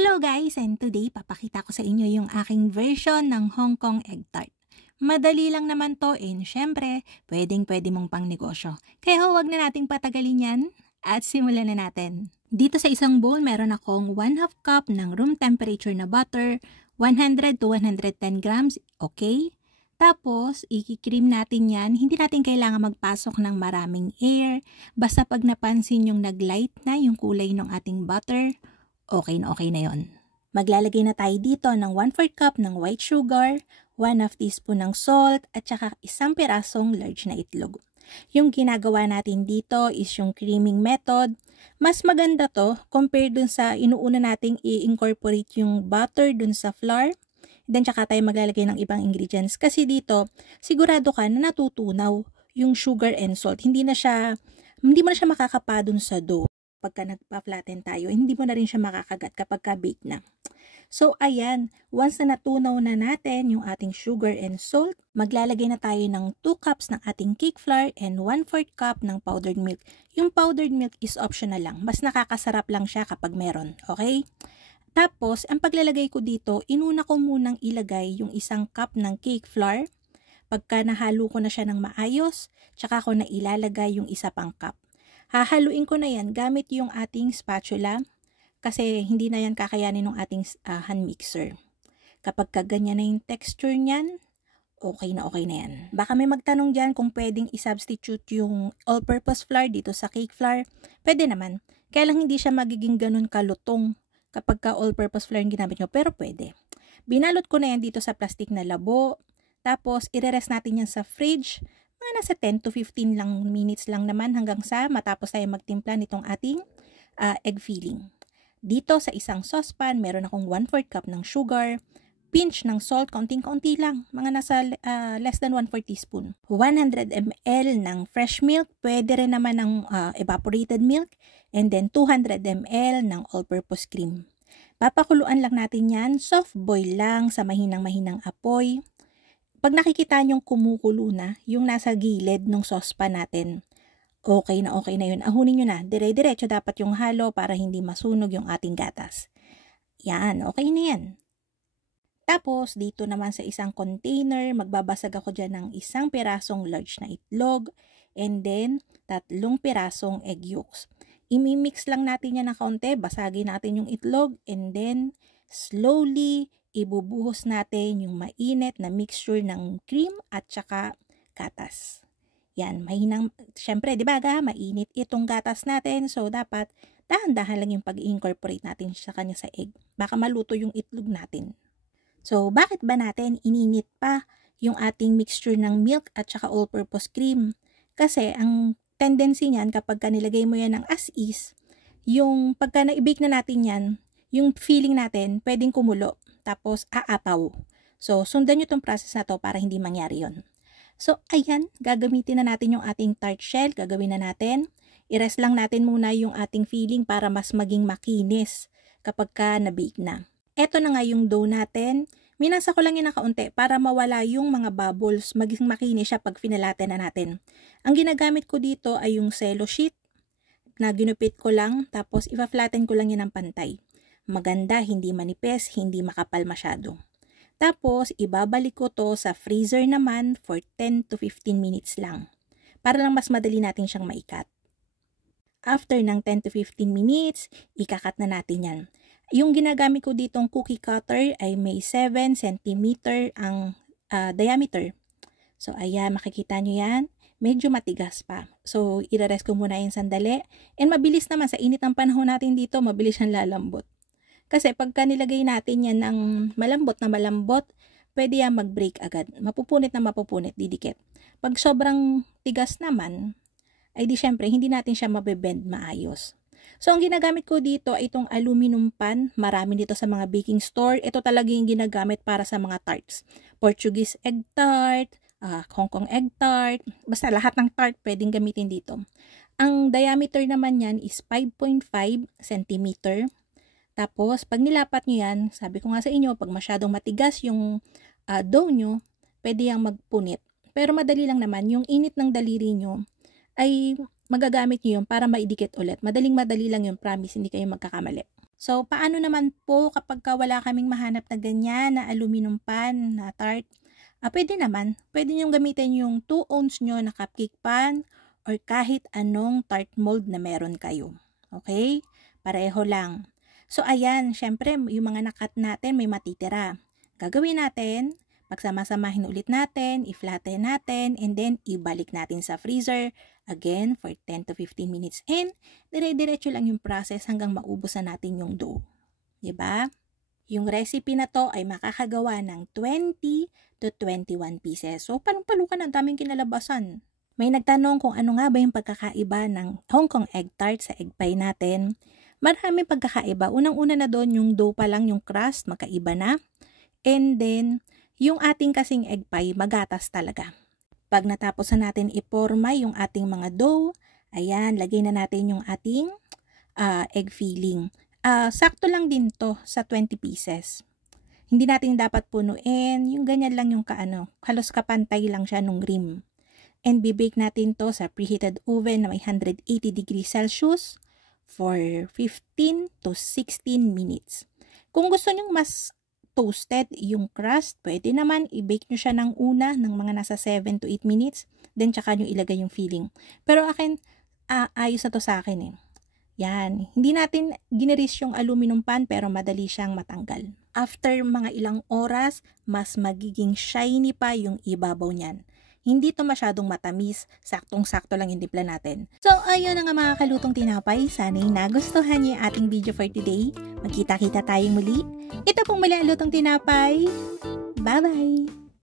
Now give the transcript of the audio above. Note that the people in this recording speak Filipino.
Hello guys! And today, papakita ko sa inyo yung aking version ng Hong Kong egg tart. Madali lang naman to and syempre, pwedeng-pwede mong pang negosyo. Kaya huwag na nating patagalin yan at simulan na natin. Dito sa isang bowl, meron akong 1/2 cup ng room temperature na butter, 100 to 110 grams, okay? Tapos, i-cream natin yan. Hindi natin kailangan magpasok ng maraming air. Basta pag napansin yung nag-light na yung kulay ng ating butter, okay na yon. Maglalagay na tayo dito ng 1/4 cup ng white sugar, 1/2 teaspoon ng salt, at saka isang pirasong large na itlog. Yung ginagawa natin dito is yung creaming method. Mas maganda to compared dun sa inuuna nating i-incorporate yung butter dun sa flour. Then tsaka tayo maglalagay ng ibang ingredients. Kasi dito, sigurado ka na natutunaw yung sugar and salt. Hindi mo na siya makakapa dun sa dough. Pagka nagpa-flatten tayo, hindi mo na rin siya makakagat kapag ka-bake na. So, ayan, once na natunaw na natin yung ating sugar and salt, maglalagay na tayo ng 2 cups ng ating cake flour and 1/4 cup ng powdered milk. Yung powdered milk is optional lang. Mas nakakasarap lang siya kapag meron, okay? Tapos, ang paglalagay ko dito, inuna ko munang ilagay yung 1 cup ng cake flour. Pagka nahalo ko na siya ng maayos, tsaka ko na ilalagay yung 1 pang cup. Hahaluin ko na yan gamit yung ating spatula kasi hindi na yan kakayanin ng ating hand mixer. Kapag kaganyan na yung texture niyan, okay na yan. Baka may magtanong dyan kung pwedeng i-substitute yung all-purpose flour dito sa cake flour. Pwede naman. Kaya lang hindi siya magiging ganun kalutong kapag ka all-purpose flour yung ginamit nyo, pero pwede. Binalot ko na yan dito sa plastic na labo. Tapos, ire-rest natin yan sa fridge. Mga nasa 10 to 15 minutes lang naman hanggang sa matapos tayo magtimpla nitong ating egg filling. Dito sa isang saucepan, meron akong 1/4 cup ng sugar, pinch ng salt, konting-konti lang, mga nasa less than 1/4 teaspoon. 100 ml ng fresh milk, pwede rin naman ng evaporated milk, and then 200 ml ng all-purpose cream. Papakuluan lang natin yan, soft boil lang sa mahinang-mahinang apoy. Pag nakikita nyong kumukulo na, yung nasa gilid ng saucepan natin, okay na yun. Ahunin nyo na, dire-diretso dapat yung halo para hindi masunog yung ating gatas. Yan, okay na yan. Tapos, dito naman sa isang container, magbabasag ako dyan ng 1 pirasong large na itlog, and then 3 pirasong egg yolks. Imimix lang natin yan ng kaunti, basagin natin yung itlog, and then slowly, ibubuhos natin yung mainit na mixture ng cream at saka gatas. Yan, syempre, di ba mainit itong gatas natin, so dapat dahan-dahan lang yung pag-incorporate natin sa kanya sa egg. Baka maluto yung itlog natin. So, bakit ba natin ininit pa yung ating mixture ng milk at saka all-purpose cream? Kasi, ang tendency niyan kapag nilagay mo yan ng as is, yung pagka na-bake na natin yan, yung feeling natin pwedeng kumulo, tapos aapaw. So, sundan nyo itong process na to para hindi mangyari yon. So, ayan, gagamitin na natin yung ating tart shell, gagawin na natin. I-rest lang natin muna yung ating filling para mas maging makinis kapag ka na-bake na. Eto na nga yung dough natin. Minasa ko lang yun ng kaunti para mawala yung mga bubbles, maging makinis siya pag finalaten na natin. Ang ginagamit ko dito ay yung cello sheet na ginupit ko lang, tapos ipa-flatten ko lang yun ng pantay. Maganda, hindi manipis, hindi makapal masyado. Tapos, ibabalik ko to sa freezer naman for 10 to 15 minutes lang. Para lang mas madali natin siyang maikat. After ng 10 to 15 minutes, ikakat na natin yan. Yung ginagamit ko ditong cookie cutter ay may 7 cm ang diameter. So, ayan, makikita nyo yan. Medyo matigas pa. So, i-rest ko muna yung sandali. And mabilis naman, sa init ng panahon natin dito, mabilis siyang lalambot. Kasi pagka nilagay natin yan ng malambot, pwede yan mag-break agad. Mapupunit, didikit. Pag sobrang tigas naman, ay di syempre, hindi natin siya mabebend maayos. So, ang ginagamit ko dito ay itong aluminum pan. Marami dito sa mga baking store. Ito talaga yung ginagamit para sa mga tarts. Portuguese egg tart, Hong Kong egg tart, basta lahat ng tart pwedeng gamitin dito. Ang diameter naman yan is 5.5 cm. Tapos, pag nilapat nyo yan, sabi ko nga sa inyo, pag masyadong matigas yung dough nyo, pwede yang magpunit. Pero madali lang naman, yung init ng daliri nyo ay magagamit nyo yun para maidikit ulit. Madaling-madali lang yung promise, hindi kayo magkakamali. So, paano naman po kapag wala kaming mahanap na ganyan na aluminum pan na tart? Pwede naman. Pwede niyong gamitin yung 2 ounce nyo na cupcake pan or kahit anong tart mold na meron kayo. Okay? Pareho lang. So, ayan, syempre, yung mga nakat natin may matitira. Gagawin natin, pagsama-samahin ulit natin, i-flatten natin, and then ibalik natin sa freezer again for 10 to 15 minutes. And dire-diretso lang yung process hanggang maubos na natin yung dough. Diba? Yung recipe na to ay makakagawa ng 20 to 21 pieces. So, palong-palukan, ang daming kinalabasan. May nagtanong kung ano nga ba yung pagkakaiba ng Hong Kong egg tart sa egg pie natin. Maraming pagkakaiba. Unang-una na doon, yung dough pa lang, yung crust, magkaiba na. And then, yung ating kasing egg pie, magatas talaga. Pag natapos na natin iporma yung ating mga dough, ayan, lagay na natin yung ating egg filling. Sakto lang din to sa 20 pieces. Hindi natin dapat punuin, yung ganyan lang yung halos kapantay lang siya nung rim. And bibake natin to sa preheated oven na may 180 degrees Celsius for 15 to 16 minutes. Kung gusto nyo mas toasted yung crust, pwede naman i-bake nyo siya ng una ng mga nasa 7 to 8 minutes, then tsaka nyo ilagay yung filling. Pero akin, ayos na to sa akin eh. Yan, hindi natin giniris yung aluminum pan pero madali siyang matanggal. After mga ilang oras, mas magiging shiny pa yung ibabaw niyan. Hindi to masyadong matamis, saktong-sakto lang yung timpla natin. So, ayun na nga mga kalutong tinapay. Sana'y nagustuhan niyo yung ating video for today. Magkita-kita tayong muli. Ito pong muli ang lutong tinapay. Bye-bye!